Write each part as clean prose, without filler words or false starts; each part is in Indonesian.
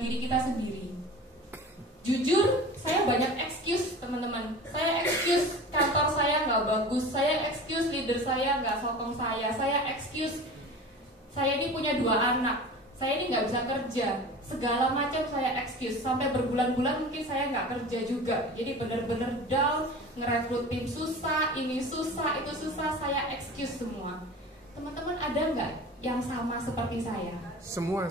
diri kita sendiri. Jujur, saya banyak excuse teman-teman. Saya excuse kantor saya nggak bagus, saya excuse leader saya nggak sokong saya excuse saya ini punya 2 anak, saya ini nggak bisa kerja, segala macam saya excuse. Sampai berbulan-bulan mungkin saya nggak kerja juga. Jadi benar-benar down, ngerekrut tim susah, ini susah, itu susah, saya excuse semua. Teman-teman ada nggak yang sama seperti saya? Semua.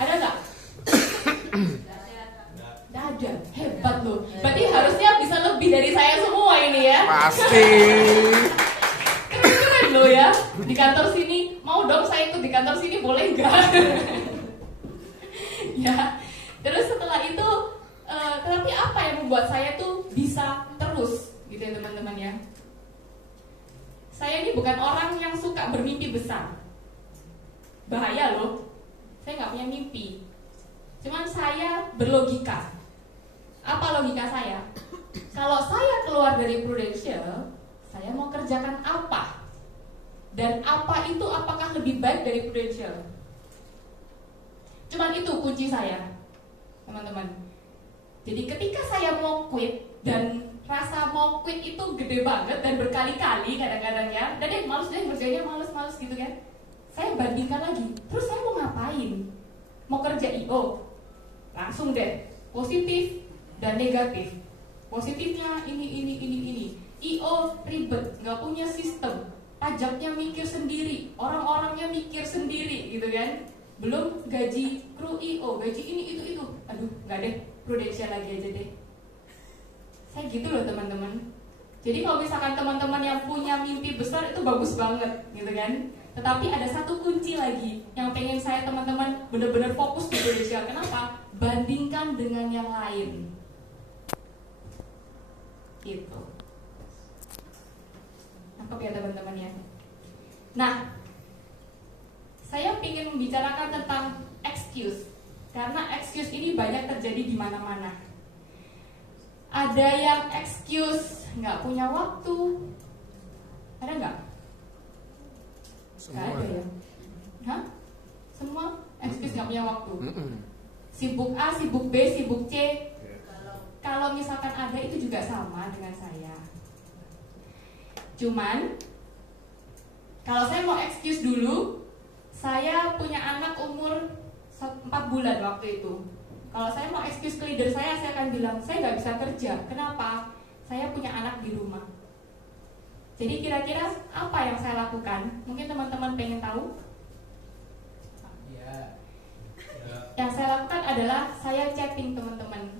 Ada nggak? Nggak ada. Hebat loh. Berarti harusnya bisa lebih dari saya semua ini ya. Pasti. Keren loh ya. Di kantor sini, mau dong saya ikut di kantor sini, boleh nggak? Ya. Terus setelah itu, tetapi apa yang membuat saya tuh bisa terus, gitu ya teman-teman ya. Saya ini bukan orang yang suka bermimpi besar. Bahaya loh. Saya nggak punya mimpi. Cuman saya berlogika. Apa logika saya? Kalau saya keluar dari Prudential, saya mau kerjakan apa? Dan apa itu apakah lebih baik dari Prudential? Cuman itu kunci saya, teman-teman. Jadi ketika saya mau quit, dan rasa mau quit itu gede banget dan berkali-kali kadang-kadang ya, dan males deh kerjanya, males gitu kan. Saya bandingkan lagi, terus saya mau ngapain? Mau kerja IO? Langsung deh, positif dan negatif. Positifnya ini. IO ribet, nggak punya sistem, pajaknya mikir sendiri, orang-orangnya mikir sendiri gitu kan. Belum gaji kru IO, gaji ini itu. Aduh, nggak deh, Prudential lagi aja deh. Saya gitu loh teman-teman. Jadi kalau misalkan teman-teman yang punya mimpi besar itu bagus banget gitu kan. Tetapi ada satu kunci lagi yang pengen saya teman-teman benar-benar fokus di Prudential. Kenapa? Bandingkan dengan yang lain. Gitu. Nangkep ya teman-teman ya. Nah, saya ingin membicarakan tentang excuse. Karena excuse ini banyak terjadi di mana-mana. Ada yang excuse nggak punya waktu. Ada nggak? Nggak ada ya? Hah? Semua excuse nggak punya waktu. Sibuk A, sibuk B, sibuk C. Kalau misalkan ada itu juga sama dengan saya. Cuman kalau saya mau excuse dulu, saya punya anak umur 4 bulan waktu itu. Kalau saya mau excuse ke leader saya akan bilang, saya nggak bisa kerja. Kenapa? Saya punya anak di rumah. Jadi kira-kira apa yang saya lakukan? Mungkin teman-teman pengen tahu? Yang saya lakukan adalah saya chatting teman-teman.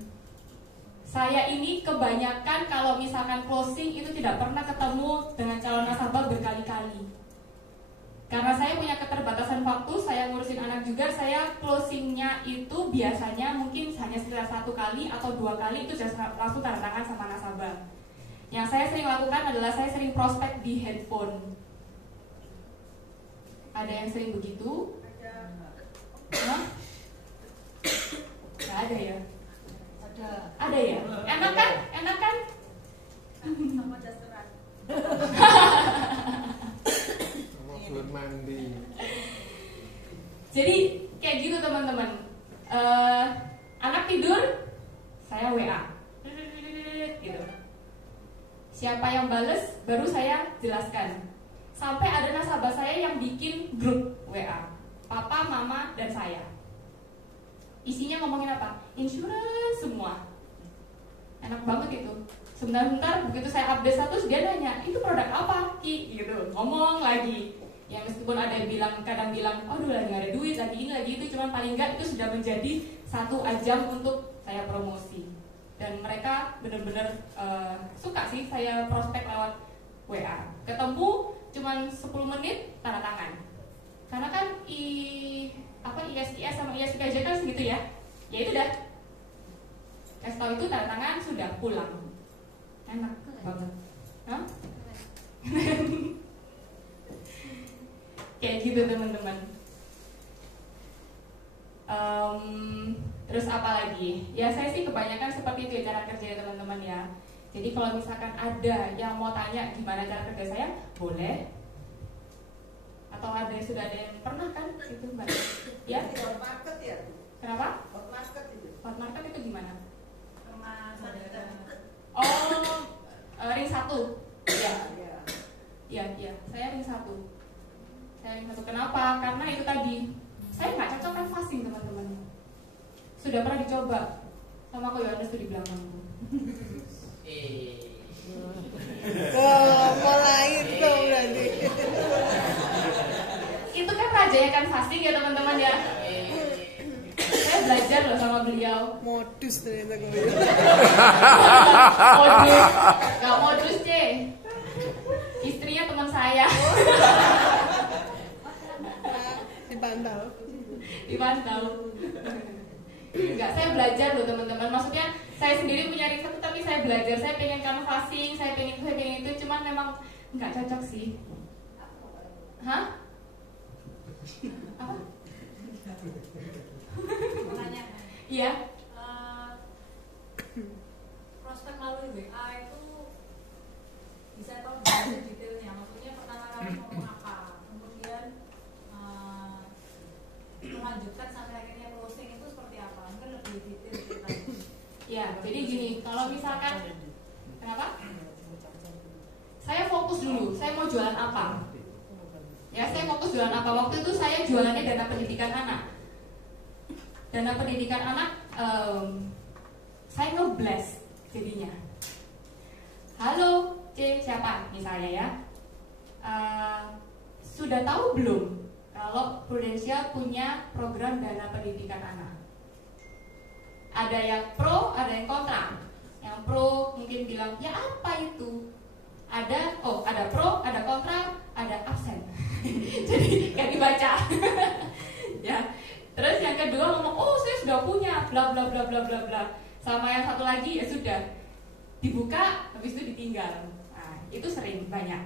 Saya ini kebanyakan kalau misalkan closing itu tidak pernah ketemu dengan calon nasabah berkali-kali. Karena saya punya keterbatasan waktu, saya ngurusin anak juga, saya closingnya itu biasanya mungkin hanya sekitar 1 kali atau 2 kali itu sudah langsung tanda tangan sama nasabah. Yang saya sering lakukan adalah saya sering prospek di handphone. Ada yang sering begitu? Hah? Gak ada ya? Ada ya? Enak kan? Enak kan? Sama dasteran. Belum mandi. Jadi kayak gitu teman-teman. Anak tidur, saya WA. Gitu. Siapa yang bales, baru saya jelaskan. Sampai ada nasabah saya yang bikin grup WA, papa, mama, dan saya. Isinya ngomongin apa? Insurance semua. Enak banget itu. Sebentar-bentar begitu saya update status, dia nanya, itu produk apa Ki? Gitu, ngomong lagi. Yang meskipun ada yang bilang, kadang bilang, aduh lagi gak ada duit, lagi ini, lagi itu, cuman paling enggak itu sudah menjadi satu ajang untuk saya promosi. Dan mereka benar-benar suka sih saya prospek lewat WA. Ketemu cuman 10 menit, tanda tangan. Karena kan ISIS sama ISPJ kan segitu ya. Ya itu dah. Kasih tahu itu tanda tangan, sudah pulang. Enak banget. Hah? Kayak gitu teman-teman. Terus apa lagi? Ya saya sih kebanyakan seperti itu cara kerja teman-teman ya. Jadi kalau misalkan ada yang mau tanya gimana cara kerja saya, boleh. Atau sudah ada yang pernah kan itu Mbak? Ya? Hot market ya? Kenapa? Hot market itu. Hot market itu gimana? Sama saudara. Oh, ring 1. Iya. Iya. Iya. Saya ring 1. Kenapa? Karena itu tadi saya nggak cocok kan fasting teman-teman. Sudah pernah dicoba sama Ko Yohanes tuh di belakangku. Oh, mulai itu berarti. Itu kan rajanya kan fasting ya teman-teman ya. Saya belajar loh sama beliau. Modus ternyata gue. Modus, nggak modus C. Istrinya teman saya. Dipantau. Enggak, saya belajar loh teman-teman. Maksudnya saya sendiri punya riset tapi saya belajar. Saya pengen kamu fasting, saya pengen itu, cuman memang nggak cocok sih. Hah? Apa? Makanya. Iya. Prospek melalui WA itu bisa tahu dari detailnya. Maksudnya pertama kali ngomong apa, kemudian melanjutkan sampai akhirnya closing itu seperti apa? Mungkin lebih detail ceritanya. Ya, jadi gini, kalau misalkan kenapa? Saya fokus dulu, saya mau jualan apa? Ya, saya fokus jualan apa? Waktu itu saya jualannya dana pendidikan anak. Dana pendidikan anak, saya nge-blast jadinya. Halo, C, siapa? Misalnya ya. Sudah tahu belum kalau Prudential punya program dana pendidikan anak? Ada yang pro, ada yang kontra. Yang pro mungkin bilang, ya apa itu? Ada pro, ada kontra, ada absen. Jadi gak dibaca. Ya. Terus yang kedua ngomong, oh saya sudah punya, bla bla bla bla bla bla. Sama yang satu lagi ya sudah dibuka, habis itu ditinggal. Nah, itu sering banyak.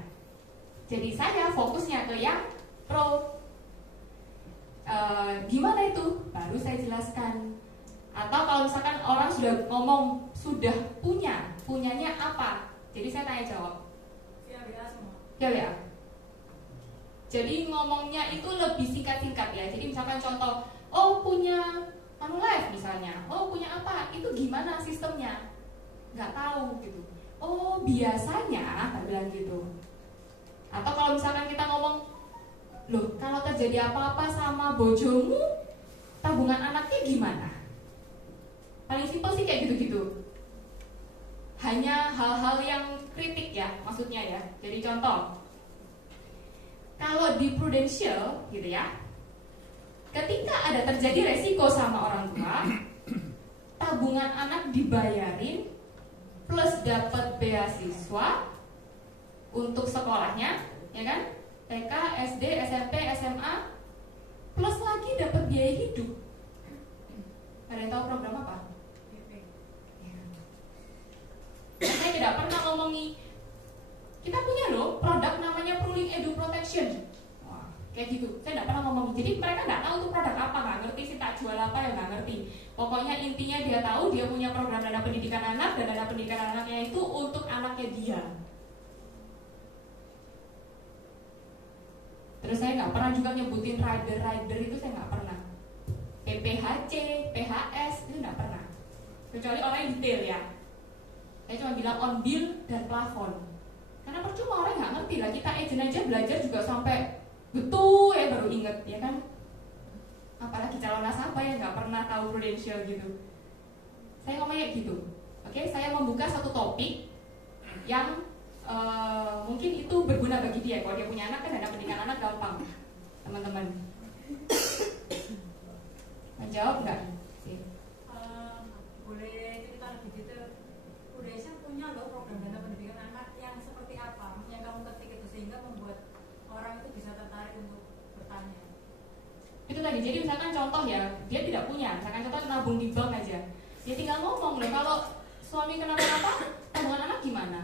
Jadi saya fokusnya ke yang pro. Gimana itu? Baru saya jelaskan. Atau kalau misalkan orang sudah ngomong sudah punyanya apa? Jadi saya tanya jawab. Via WA semua. Ya. Jadi ngomongnya itu lebih singkat-singkat ya. Jadi misalkan contoh, oh punya Manulife misalnya, oh punya apa? Itu gimana sistemnya? Nggak tahu gitu. Oh biasanya, tak bilang gitu. Atau kalau misalkan kita ngomong, loh kalau terjadi apa-apa sama bojomu, tabungan anaknya gimana? Paling simpel sih kayak gitu-gitu. Hanya hal-hal yang kritik ya, maksudnya ya. Jadi contoh, kalau di Prudential gitu ya, ketika ada terjadi resiko sama orang tua, tabungan anak dibayarin plus dapat beasiswa untuk sekolahnya, ya kan? TK, SD, SMP, SMA, plus lagi dapat biaya hidup. Ada yang tahu program apa? Saya tidak pernah ngomongi. Kita punya loh produk namanya Prulink Edu Protection. Wah, kayak gitu. Saya tidak pernah ngomongin. Jadi mereka nggak tahu tuh produk apa, nggak ngerti sih tak jual apa ya nggak ngerti. Pokoknya intinya dia tahu dia punya program dana pendidikan anak dan dana pendidikan anaknya itu untuk anaknya dia. Terus saya nggak pernah juga nyebutin rider itu saya nggak pernah. PPHC, PHS itu nggak pernah. Kecuali orang yang detail ya. Saya cuma bilang on bill dan plafon. Karena percuma orang nggak ngerti lah. Kita agent aja belajar juga sampai betul ya baru inget ya kan. Apalagi calon nasabah yang nggak pernah tahu Prudential gitu. Saya ngomongnya gitu. Oke, saya membuka satu topik yang mungkin itu berguna bagi dia. Kalau dia punya anak kan dana pendidikan anak gampang, teman-teman. Menjawab nggak? Boleh cerita lebih detail. Prudential punya loh program dana pendidikan anak yang seperti apa yang kamu ketik itu sehingga membuat orang itu bisa tertarik untuk bertanya. Itu tadi. Jadi misalkan contoh ya, dia tidak punya. Misalkan contoh nabung di bank aja. Dia tinggal ngomong loh, kalau suami kenapa-napa, tabungan anak gimana?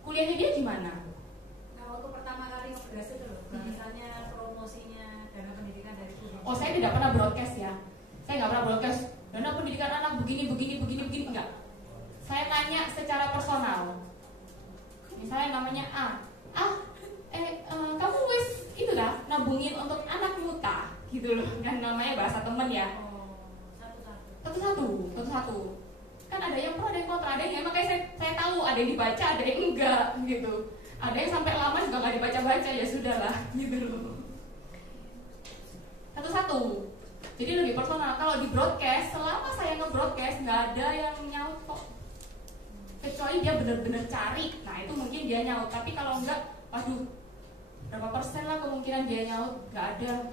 Kuliahnya dia gimana? Nah, waktu pertama kali ngeberas itu loh, misalnya promosinya dana pendidikan dari Prudential. Oh, saya tidak pernah broadcast ya. Saya nggak pernah broadcast dana pendidikan anak begini, enggak. Saya tanya secara personal. Misalnya namanya A. Kamu wis itu lah nabungin untuk anak muta gitu loh, kan namanya bahasa temen ya. Oh, satu-satu. Satu kan ada yang pro ada yang kontra, ada yang makanya saya tahu ada yang dibaca ada yang enggak gitu, ada yang sampai lama juga nggak dibaca-baca, ya sudahlah gitu loh. Satu-satu, jadi lebih personal. Kalau di broadcast, selama saya nge-broadcast nggak ada yang nyaut kok, kecuali dia benar-benar cari, nah itu mungkin dia nyaut. Tapi kalau enggak, waduh, berapa persen lah kemungkinan dia nyaut, nggak ada.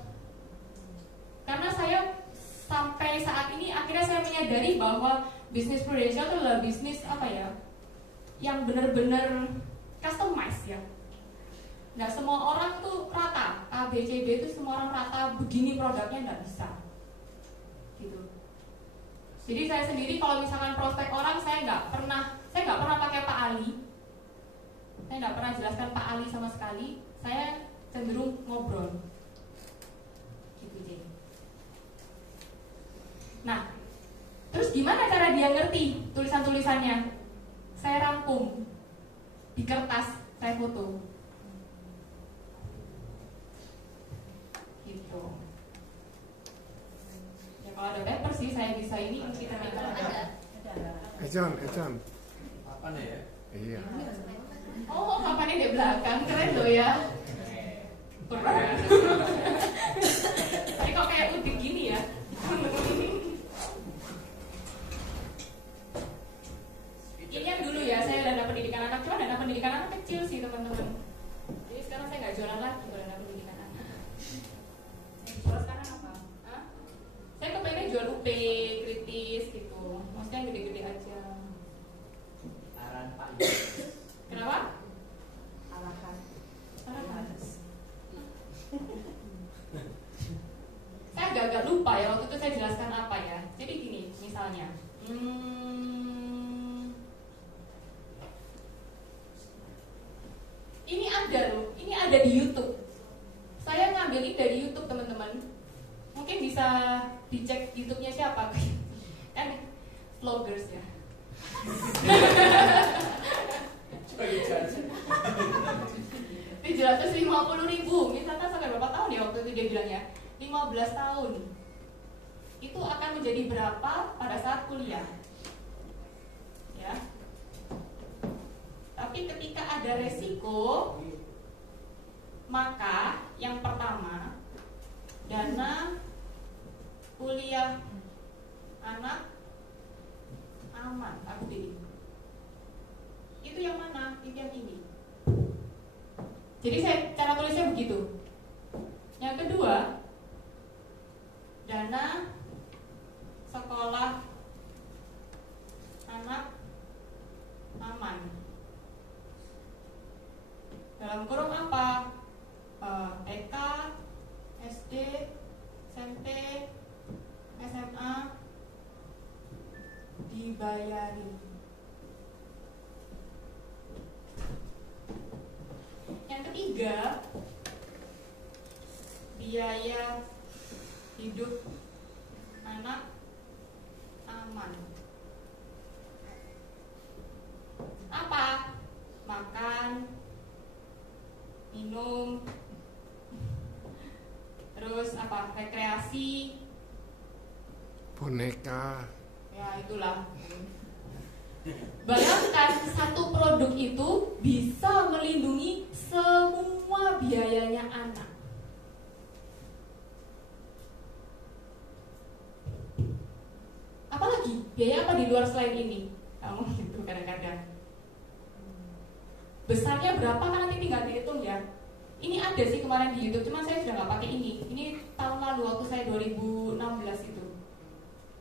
Karena saya sampai saat ini akhirnya saya menyadari bahwa bisnis prudential itu adalah bisnis apa ya, yang benar-benar customize ya. Nggak semua orang tuh rata, A, B, C, D itu semua orang rata, begini produknya nggak bisa gitu. Jadi saya sendiri kalau misalkan prospek orang, saya nggak pernah pakai Pak Ali, saya nggak pernah jelaskan Pak Ali sama sekali, saya cenderung ngobrol gitu. Jadi nah, terus gimana cara dia ngerti tulisan-tulisannya? Saya rangkum di kertas, saya foto gitu. Ya kalau ada paper sih saya bisa ini kita minta ada. Ejan. Apa nih ya? Iya. Oh, papannya di belakang, keren loh ya. Keren. Ini kok kayak udik gini ya. Ini yang dulu ya, saya dana pendidikan anak, cuma dana pendidikan anak kecil sih teman-teman. Jadi sekarang saya nggak jualan lagi dana pendidikan anak. Yang jual sekarang apa? Hah? Saya kepengen jual UP, kritis gitu, maksudnya yang gede-gede aja. Aran Pak. Kenapa? Alasan. Saya agak lupa ya waktu itu saya jelaskan apa ya. Jadi gini, misalnya, ini ada loh, ini ada di YouTube. Saya ngambil ini dari YouTube teman-teman. Mungkin bisa dicek YouTube-nya siapa kan vloggers ya. 750.000, misalkan sampai berapa tahun ya waktu itu dia bilang ya, 15 tahun. Itu akan menjadi berapa pada saat kuliah? Ya. Tapi ketika ada resiko, maka yang pertama, dana kuliah anak aman, pasti. Itu yang mana? Itu yang ini. Jadi cara tulisnya begitu. Yang kedua, dana sekolah anak aman. Dalam kurung apa? TK, SD, SMP, SMA dibayarin. Yang ketiga, biaya hidup anak aman. Apa? Makan, minum, terus apa? Rekreasi, Boneka. ya itulah. Bayangkan satu produk itu bisa melindungi semua biayanya anak. Apalagi biaya apa di luar selain ini? Kamu gitu kadang-kadang. Besarnya berapa kan nanti tinggal dihitung ya. Ini ada sih kemarin di YouTube, cuma saya sudah nggak pakai ini. Ini tahun lalu waktu saya 2016 itu.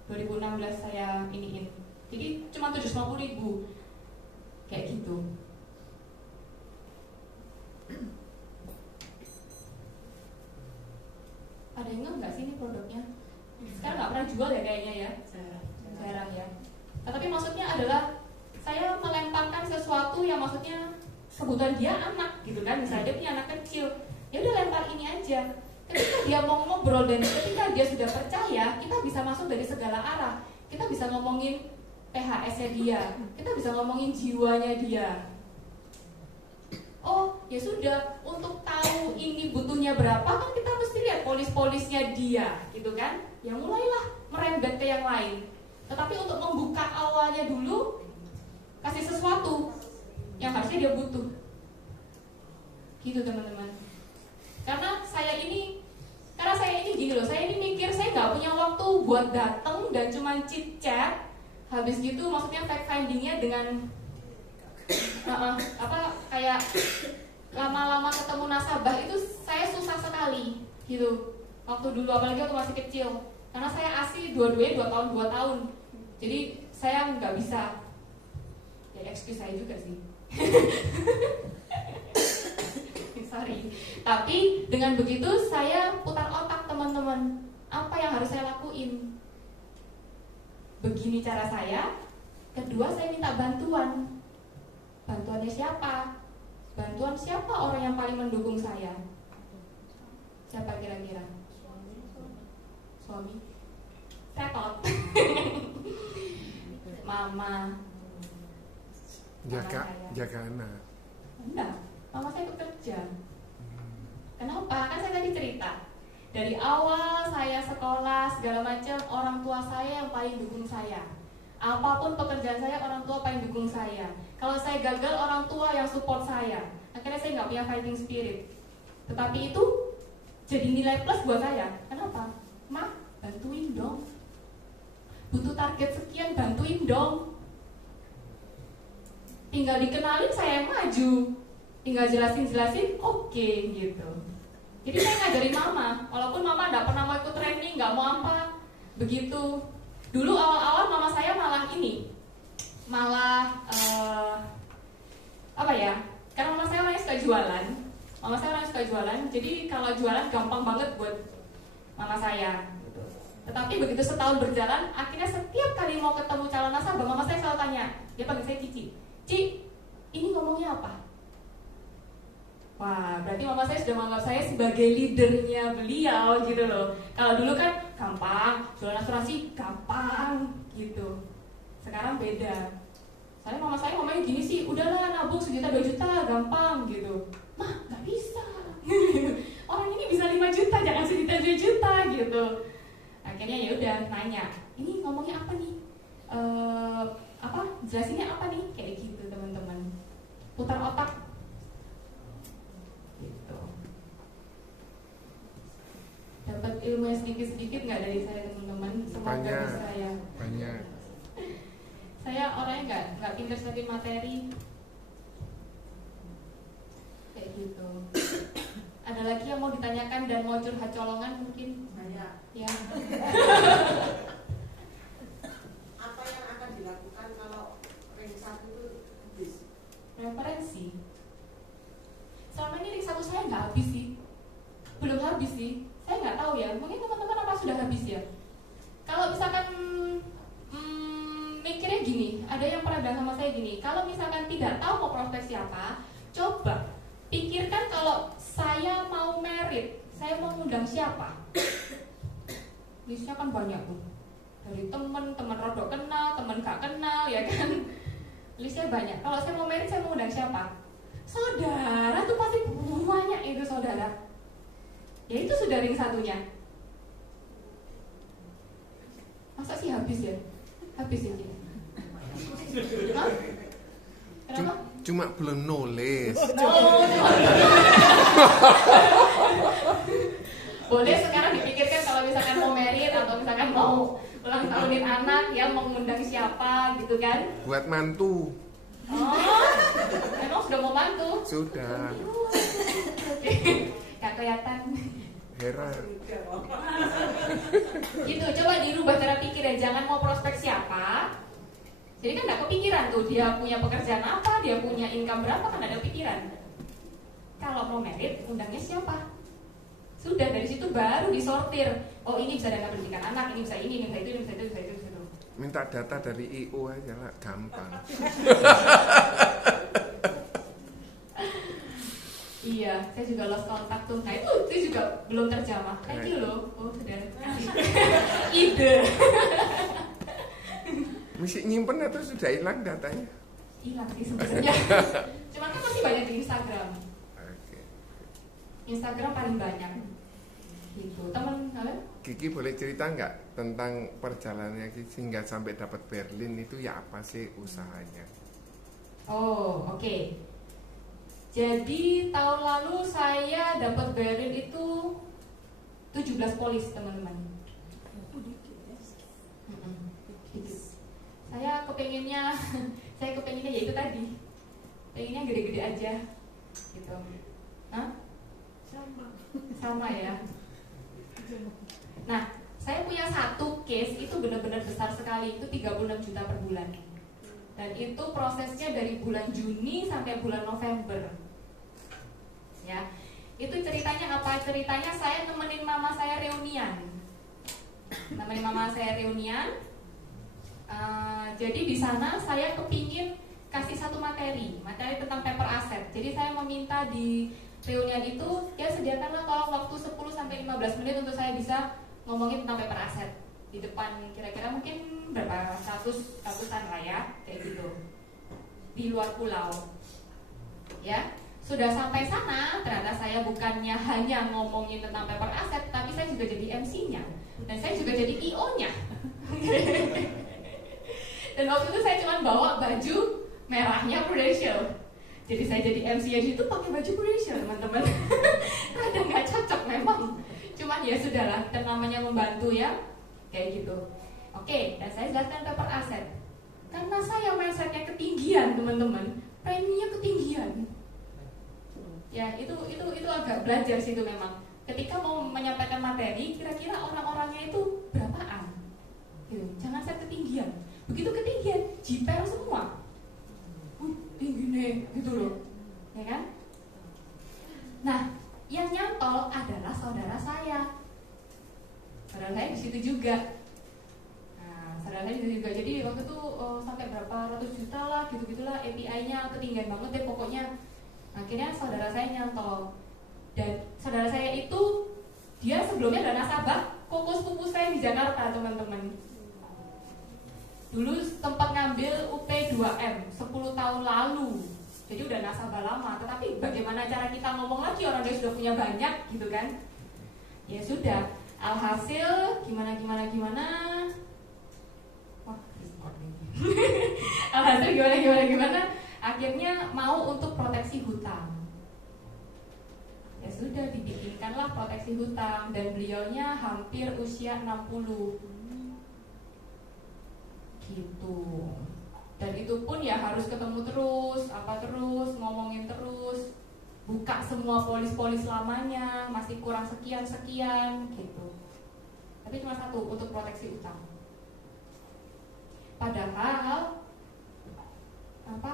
2016 saya iniin. Jadi cuma 750.000 kayak gitu. Ada yang nggak sih ini produknya? Sekarang nggak pernah jual ya kayaknya ya. Jarang ya. Nah, tapi maksudnya adalah saya melemparkan sesuatu yang maksudnya kebutuhan dia anak gitu kan. Misalnya dia punya anak kecil, ya udah lempar ini aja. Ketika dia mau ngobrol dan ketika dia sudah percaya, kita bisa masuk dari segala arah. Kita bisa ngomongin PHS-nya dia, kita bisa ngomongin jiwanya dia. Oh ya sudah, untuk tahu ini butuhnya berapa kan kita mesti lihat polis-polisnya dia, gitu kan? Ya mulailah merembet ke yang lain. Tetapi untuk membuka awalnya dulu, kasih sesuatu yang harusnya dia butuh. Gitu teman-teman. Karena saya ini gini loh, saya ini mikir saya nggak punya waktu buat datang dan cuma chit chat. Habis gitu maksudnya fact findingnya dengan kayak lama-lama ketemu nasabah itu saya susah sekali gitu. Waktu dulu apalagi waktu masih kecil. Karena saya ASI dua-duanya 2 tahun. Jadi saya nggak bisa. Ya excuse saya juga sih. Sorry. Tapi dengan begitu saya putar otak teman-teman. Apa yang harus saya lakuin? Begini cara saya. Kedua saya minta bantuan. Bantuannya siapa? Bantuan siapa orang yang paling mendukung saya? Siapa kira-kira? Suami? Repot. Mama. Jaga anak. Enggak, mama saya bekerja. Kenapa? Kan saya tadi cerita. Dari awal saya sekolah segala macam, orang tua saya yang paling dukung saya. Apapun pekerjaan saya, orang tua paling dukung saya. Kalau saya gagal, orang tua yang support saya. Akhirnya saya nggak punya fighting spirit. Tetapi itu jadi nilai plus buat saya. Kenapa? Ma, bantuin dong. Butuh target sekian, bantuin dong. Tinggal dikenalin saya yang maju. Tinggal jelasin, oke, gitu. Jadi saya ngajarin mama. Walaupun mama nggak pernah mau ikut training, nggak mau apa. Begitu. Dulu awal-awal mama saya malah karena mama saya orangnya suka jualan. Jadi kalau jualan gampang banget buat mama saya. Tetapi begitu setahun berjalan, akhirnya setiap kali mau ketemu calon nasabah, mama saya selalu tanya, dia panggil saya Cici. Ci, ini ngomongnya apa? Wah, berarti mama saya sudah menganggap saya sebagai leadernya beliau gitu loh. Kalau dulu kan gampang, jualan asuransi gampang gitu. Sekarang beda. Soalnya mama saya ngomongnya gini sih, udahlah nabung 1 juta 2 juta gampang gitu. Mah, nggak bisa. Orang ini bisa 5 juta, jangan 1 juta 2 juta gitu. Akhirnya ya udah nanya, ini ngomongnya apa nih? Jelasinnya apa nih? Kayak gitu teman-teman. Putar otak. Gitu. Dapat ilmu yang sedikit-sedikit nggak dari saya teman-teman? Semoga bisa ya. Banyak. Saya orangnya nggak pintar sekali materi. Kayak gitu. Ada lagi yang mau ditanyakan dan mau curhat colongan mungkin? Banyak. Ya. Apa yang akan dilakukan kalau ring 1 itu habis? Referensi. Selama ini ring 1 saya nggak habis sih. Belum habis sih. Saya nggak tahu ya. Mungkin teman-teman apa sudah habis ya. Kalau misalkan mikirnya gini, ada yang pernah bilang sama saya gini, kalau misalkan tidak tahu mau prospek siapa, coba pikirkan kalau saya mau merit, saya mau ngundang siapa. Listnya kan banyak tuh, dari teman rodok kenal, teman gak kenal, ya kan. Listnya banyak. Kalau saya mau merit, saya mau ngundang siapa? Saudara tuh pasti banyak itu saudara. Ya itu sudah ring 1-nya. Masa sih habis ya? Habis ya. Hah? Kenapa? Cuma belum nulis. Boleh sekarang dipikirkan kalau misalkan mau merit atau misalkan mau ulang tahunin anak ya, mau ngundang siapa gitu kan? Buat mantu. Oh, emang sudah mau mantu? Sudah. Gak kelihatan. Heran. Gitu, coba dirubah cara pikir ya. Jangan mau prospek siapa. Jadi kan gak kepikiran tuh dia punya pekerjaan apa, dia punya income berapa, kan ada pikiran. Kalau mau merit, undangnya siapa? Sudah dari situ baru disortir. Oh ini bisa dana pendidikan anak, ini bisa ini bisa itu, ini bisa itu, bisa itu, bisa itu. Minta data dari IO aja lah, gampang. Iya, saya juga lost kontak tuh. Nah itu juga belum terjamah. Thank you loh. Oh sudah. Ide. Mesti nyimpen atau sudah hilang datanya? hilang sih sebenarnya. Cuma kan masih banyak di Instagram. Oke. Instagram paling banyak. Gitu. Temen kalian? Kiki boleh cerita nggak tentang perjalanannya Kiki sehingga sampai dapat Berlin itu ya apa sih usahanya? Oh, oke. Jadi tahun lalu saya dapat Berlin itu 17 polis, teman-teman. Saya kepengennya ya itu tadi, pengennya gede-gede aja, gitu. Hah? Sama ya. Nah, saya punya satu case itu benar-benar besar sekali, itu 36 juta per bulan. Dan itu prosesnya dari bulan Juni sampai bulan November. Ya, itu ceritanya apa? Ceritanya saya nemenin mama saya reunian. Jadi di sana saya kepingin kasih satu materi tentang paper asset. Jadi saya meminta di reunian itu ya sediakanlah tolong waktu 10-15 menit untuk saya bisa ngomongin tentang paper asset di depan kira-kira mungkin berapa ratusan lah ya, kayak gitu, di luar pulau. Ya, sudah sampai sana ternyata saya bukannya hanya ngomongin tentang paper asset, tapi saya juga jadi MC-nya dan saya juga jadi IO-nya. Dan waktu itu saya cuma bawa baju merahnya Prudential. Jadi saya jadi MC-nya di situ pakai baju Prudential, teman-teman. Rada nggak cocok memang. Cuman ya sudahlah, kita namanya membantu ya, kayak gitu. Oke, dan saya jelaskan paper asset. Karena saya mindsetnya ketinggian, teman-teman, preminya ketinggian. Ya, itu agak belajar sih itu memang. Ketika mau menyampaikan materi, kira-kira orang-orangnya itu berapaan? Gitu. Jangan set ketinggian. Begitu ketinggian, jiper semua. Tinggi nih, gitu loh, ya kan? Nah, yang nyantol adalah saudara saya. Saudara saya di situ juga. Nah, saudara saya di situ juga. Jadi waktu itu sampai berapa ratus juta lah, gitu-gitulah. API-nya ketinggian banget deh pokoknya. Akhirnya saudara saya nyantol. Dan saudara saya itu dia sebelumnya adalah nasabah pupus saya di Jakarta, teman-teman. Dulu sempat ngambil UP2M 10 tahun lalu. Jadi udah nasabah lama. Tetapi bagaimana cara kita ngomong lagi, orang dia sudah punya banyak gitu kan. Ya sudah, alhasil gimana. Wah, alhasil gimana. Akhirnya mau untuk proteksi hutang. Ya sudah, dibikinkanlah proteksi hutang. Dan beliaunya hampir usia 60 gitu. Dan itu pun ya harus ketemu terus, ngomongin terus, buka semua polis-polis lamanya, masih kurang sekian gitu. Tapi cuma satu untuk proteksi utang. Padahal